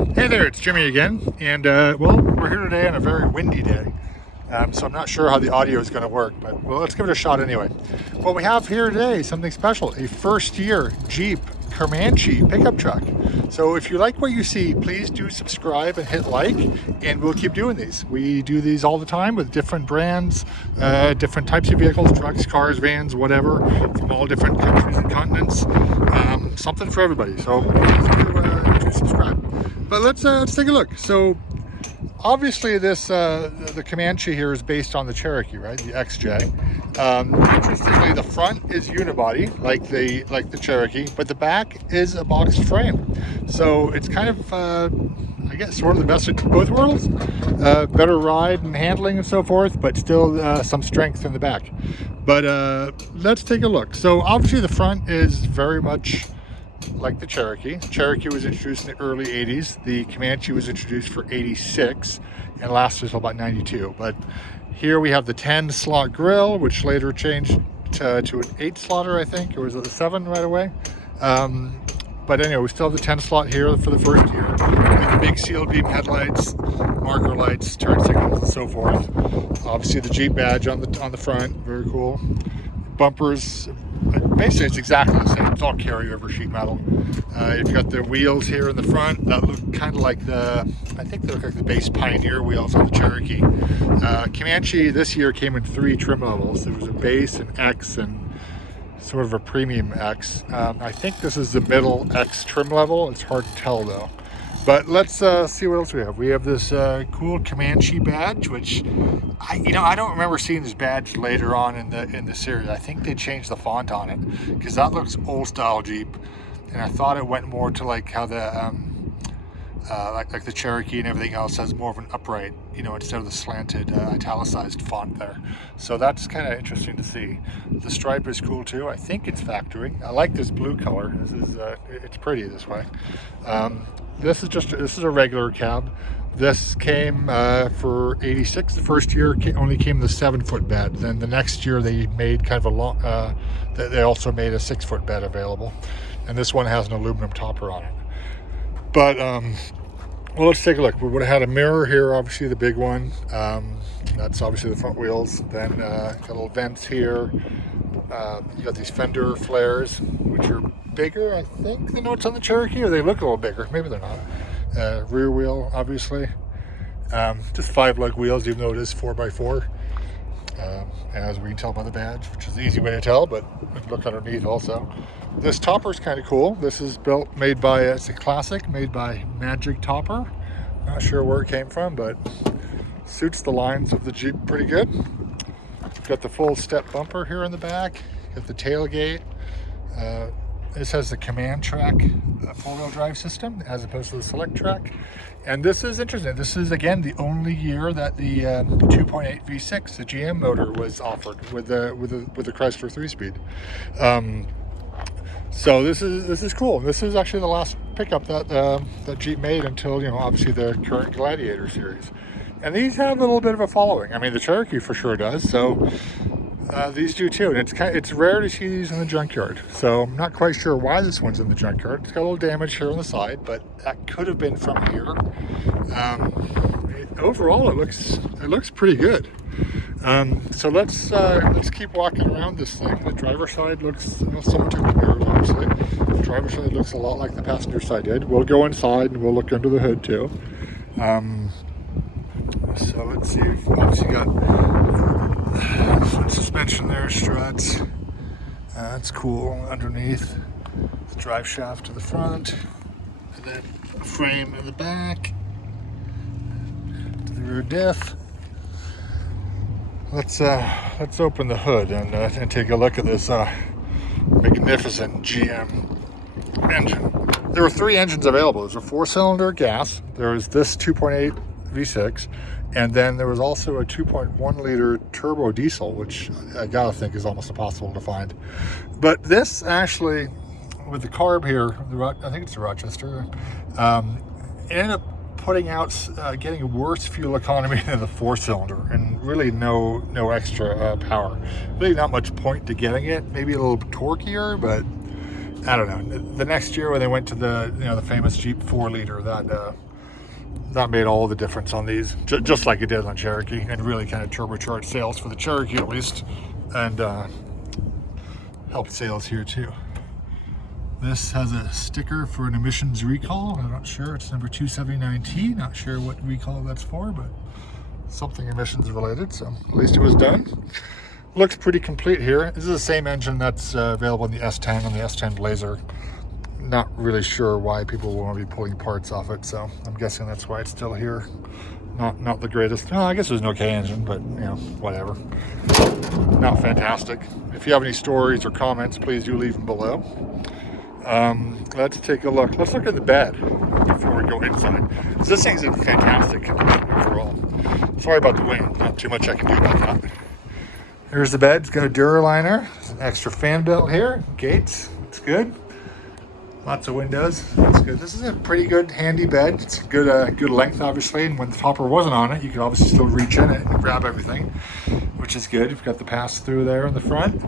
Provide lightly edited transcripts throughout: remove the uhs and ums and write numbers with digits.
Hey there, it's Jimmy again, and well, we're here today on a very windy day, so I'm not sure how the audio is going to work, but well, let's give it a shot anyway. What we have here today is something special, a first-year Jeep Comanche pickup truck. So if you like what you see, please do subscribe and hit like, and we'll keep doing these. We do these all the time with different brands, different types of vehicles, trucks, cars, vans, whatever, from all different countries and continents. Something for everybody, so please do subscribe. But let's take a look. So obviously this the Comanche here is based on the Cherokee, right? The XJ. Interestingly, the front is unibody like the Cherokee, but the back is a boxed frame. So it's kind of I guess sort of the best of both worlds. Better ride and handling and so forth, but still some strength in the back. But let's take a look. So obviously the front is very much like the Cherokee. Cherokee was introduced in the early 80s. The Comanche was introduced for 86 and lasted until about 92. But here we have the 10 slot grill, which later changed to an 8 slotter, I think. It was a 7 right away. But anyway, we still have the 10 slot here for the first year. With the big sealed beam headlights, marker lights, turn signals, and so forth. Obviously the Jeep badge on the front, very cool. Bumpers, basically it's exactly the same. It's all carryover sheet metal. You've got the wheels here in the front that look kind of like I think they look like the base Pioneer wheels on the Cherokee. Comanche this year came in 3 trim levels. There was a base, an X, and sort of a premium X. I think this is the middle X trim level. It's hard to tell though. But let's see what else we have. We have this cool Comanche badge, which I don't remember seeing this badge later on in the series. I think they changed the font on it because that looks old style Jeep, and I thought it went more to like how the like the Cherokee and everything else has more of an upright, instead of the slanted italicized font there. So that's kind of interesting to see. The stripe is cool too. I think it's factory. I like this blue color. This is it's pretty this way. This is a regular cab. This came for 86. The first year only came the 7-foot bed. Then the next year they made kind of a long. They also made a 6-foot bed available, and this one has an aluminum topper on it. But well, let's take a look. We would have had a mirror here, obviously the big one. That's obviously the front wheels. Then got little vents here. You got these fender flares, which are bigger, I think, than what's on the Cherokee, or they look a little bigger. Maybe they're not. Rear wheel, obviously. Just 5-lug wheels, even though it is 4x4. As we can tell by the badge, which is the easy way to tell, but we can look underneath also. This topper is kind of cool. This is made by, it's a classic, made by Magic Topper. Not sure where it came from, but suits the lines of the Jeep pretty good. Got the full step bumper here in the back. Got the tailgate. This has the command track 4-wheel drive system as opposed to the select track. And this is interesting. This is again the only year that the 2.8 V6, the GM motor, was offered with the Chrysler 3-speed. So this is cool. This is actually the last pickup that Jeep made until obviously the current Gladiator series. And these have a little bit of a following. I mean, the Cherokee for sure does. So these do too. And it's rare to see these in the junkyard. So I'm not quite sure why this one's in the junkyard. It's got a little damage here on the side, but that could have been from here. Overall, it looks pretty good. So let's keep walking around this thing. The driver's side looks, someone took the mirrors, obviously. The driver's side looks a lot like the passenger side did. We'll go inside and we'll look under the hood too. So let's see. We've obviously got suspension there, struts. That's cool. Underneath, the drive shaft to the front, and then a frame in the back. To the rear diff. Let's open the hood and take a look at this magnificent GM engine. There were 3 engines available. There's a 4-cylinder gas. There was this 2.8 V6, and then there was also a 2.1 liter turbo diesel, which I gotta think is almost impossible to find. But this actually, with the carb here, I think it's the Rochester, it ended up putting out, getting a worse fuel economy than the 4-cylinder, and really no extra power. Really not much point to getting it. Maybe a little torquier, but I don't know. The next year when they went to the the famous Jeep 4-liter, that That made all the difference on these, just like it did on Cherokee, and really kind of turbocharged sales for the Cherokee at least, and helped sales here too. This has a sticker for an emissions recall. I'm not sure, it's number 279T, not sure what recall that's for, but something emissions related, so at least it was done. Looks pretty complete here. This is the same engine that's available in the S10 and the S10 Blazer. Not really sure why people want to be pulling parts off it, so I'm guessing that's why it's still here. Not the greatest. No, I guess it was an okay engine, but you know, whatever. Not fantastic. If you have any stories or comments, please do leave them below. Let's take a look. Let's look at the bed before we go inside. So this thing's in fantastic condition overall. Sorry about the wind. Not too much I can do about that. Here's the bed. It's got a Duraliner. There's an extra fan belt here. Gates. It's good. Lots of windows. That's good. This is a pretty good, handy bed. It's good, good length, obviously. And when the topper wasn't on it, you could obviously still reach in it and grab everything, which is good. You've got the pass-through there in the front,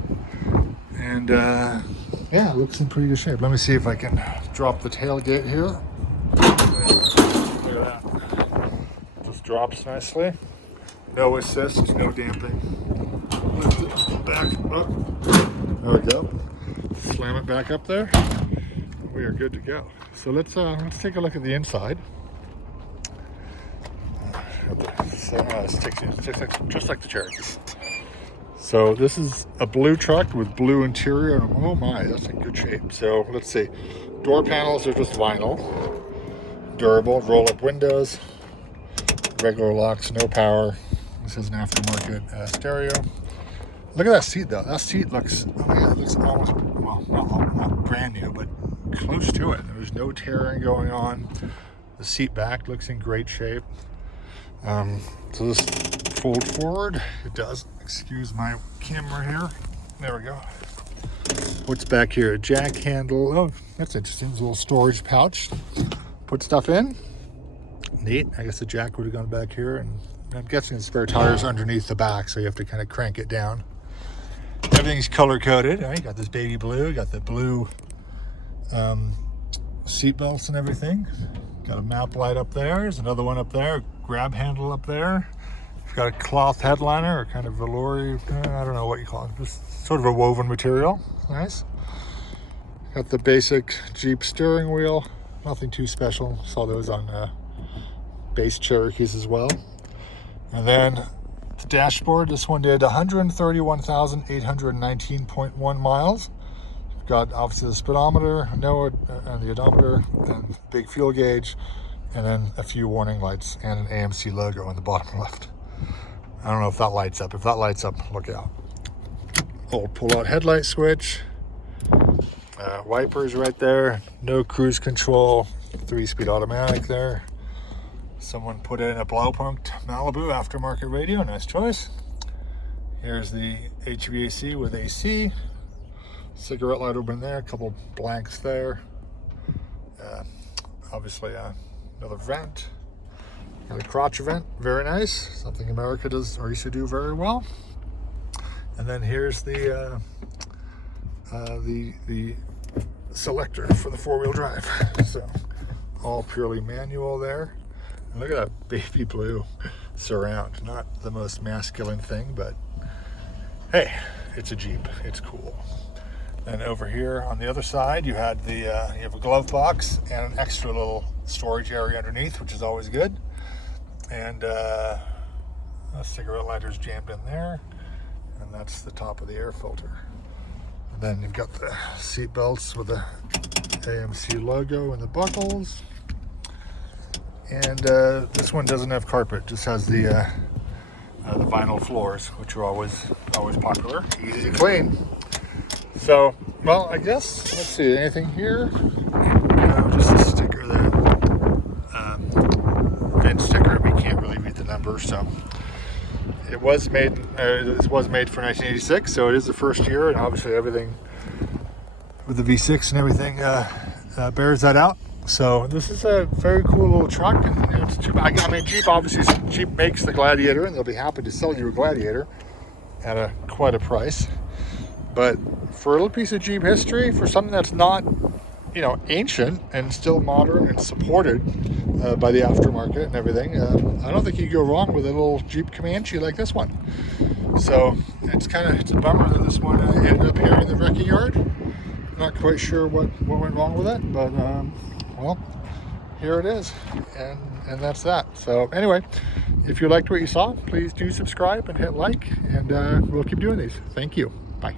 and yeah, it looks in pretty good shape. Let me see if I can drop the tailgate here. Look at that. Just drops nicely. No assist, no damping. Lift it back up. There we go. Slam it back up there. We are good to go. So let's take a look at the inside. Just like the Cherokee. So this is a blue truck with blue interior, and oh my, that's in good shape. So let's see. Door panels are just vinyl, durable, roll-up windows, regular locks, no power. This is an aftermarket stereo. Look at that seat though. That seat looks, oh my God, it looks almost, well, not brand new, but close to it. There's no tearing going on. The seat back looks in great shape. So this fold forward, it does. Excuse my camera here. There we go. What's back here? A jack handle. Oh, that's interesting. There's a little storage pouch. Put stuff in. Neat. I guess the jack would have gone back here, and I'm guessing the spare tires underneath the back, so you have to kind of crank it down. Everything's color coded. Right? You got this baby blue. You got the blue seat belts and everything. Got a map light up there. There's another one up there. Grab handle up there. You've got a cloth headliner, or kind of velour. I don't know what you call it. Just sort of a woven material. Nice. Got the basic Jeep steering wheel. Nothing too special. Saw those on base Cherokees as well. And then the dashboard. This one did 131,819.1 miles. You've got obviously the speedometer, NOAA, and the odometer, and big fuel gauge, and then a few warning lights and an AMC logo on the bottom left. I don't know if that lights up. If that lights up, look out. Old pull-out headlight switch. Wipers right there. No cruise control. 3-speed automatic there. Someone put in a blow-punked Malibu aftermarket radio. Nice choice. Here's the HVAC with AC. Cigarette light open there. A couple blanks there. Obviously another vent. Got a crotch vent. Very nice. Something America does, or used to do very well. And then here's the selector for the 4-wheel drive. So all purely manual there. And look at that baby blue surround. Not the most masculine thing, but hey, it's a Jeep. It's cool. And over here on the other side, you had the you have a glove box and an extra little storage area underneath, which is always good. And a cigarette lighter's jammed in there, and that's the top of the air filter. And then you've got the seat belts with the AMC logo and the buckles. And this one doesn't have carpet; just has the vinyl floors, which are always popular, easy to clean. So, well, I guess let's see. Anything here? No, just a sticker there. VIN sticker. We can't really read the number, so it was made. This was made for 1986, so it is the first year, and obviously everything with the V6 and everything bears that out. So this is a very cool little truck, and you know, it's too bad. I mean, Jeep makes the Gladiator, and they'll be happy to sell you a Gladiator at quite a price. But for a little piece of Jeep history, for something that's not you know, ancient and still modern and supported by the aftermarket and everything. I don't think you go wrong with a little Jeep Comanche like this one. So it's a bummer that this one ended up here in the wrecking yard. Not quite sure what went wrong with it, but well, here it is, and that's that. So anyway, if you liked what you saw, please do subscribe and hit like, and we'll keep doing these. Thank you. Bye.